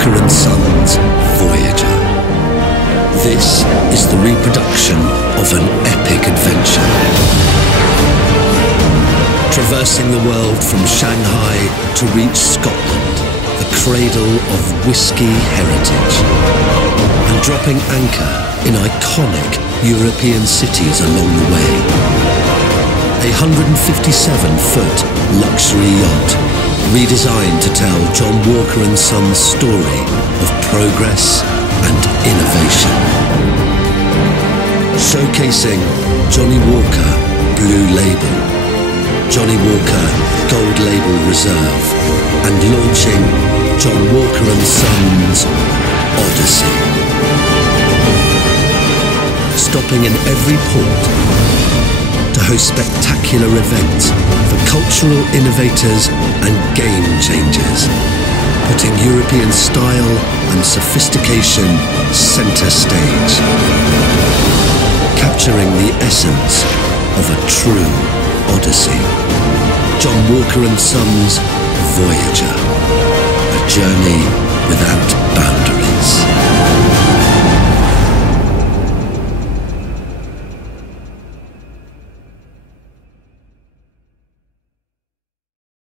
Walker & Sons Voyager. This is the reproduction of an epic adventure. Traversing the world from Shanghai to reach Scotland, the cradle of whiskey heritage, and dropping anchor in iconic European cities along the way. A 157-foot luxury yacht, redesigned to tell John Walker & Sons' story of progress and innovation. Showcasing Johnny Walker Blue Label, Johnny Walker Gold Label Reserve, and launching John Walker & Sons Odyssey. Stopping in every port to host spectacular events for cultural innovators and game changers, putting European style and sophistication center stage, capturing the essence of a true Odyssey. John Walker & Sons Voyager, a journey without boundaries.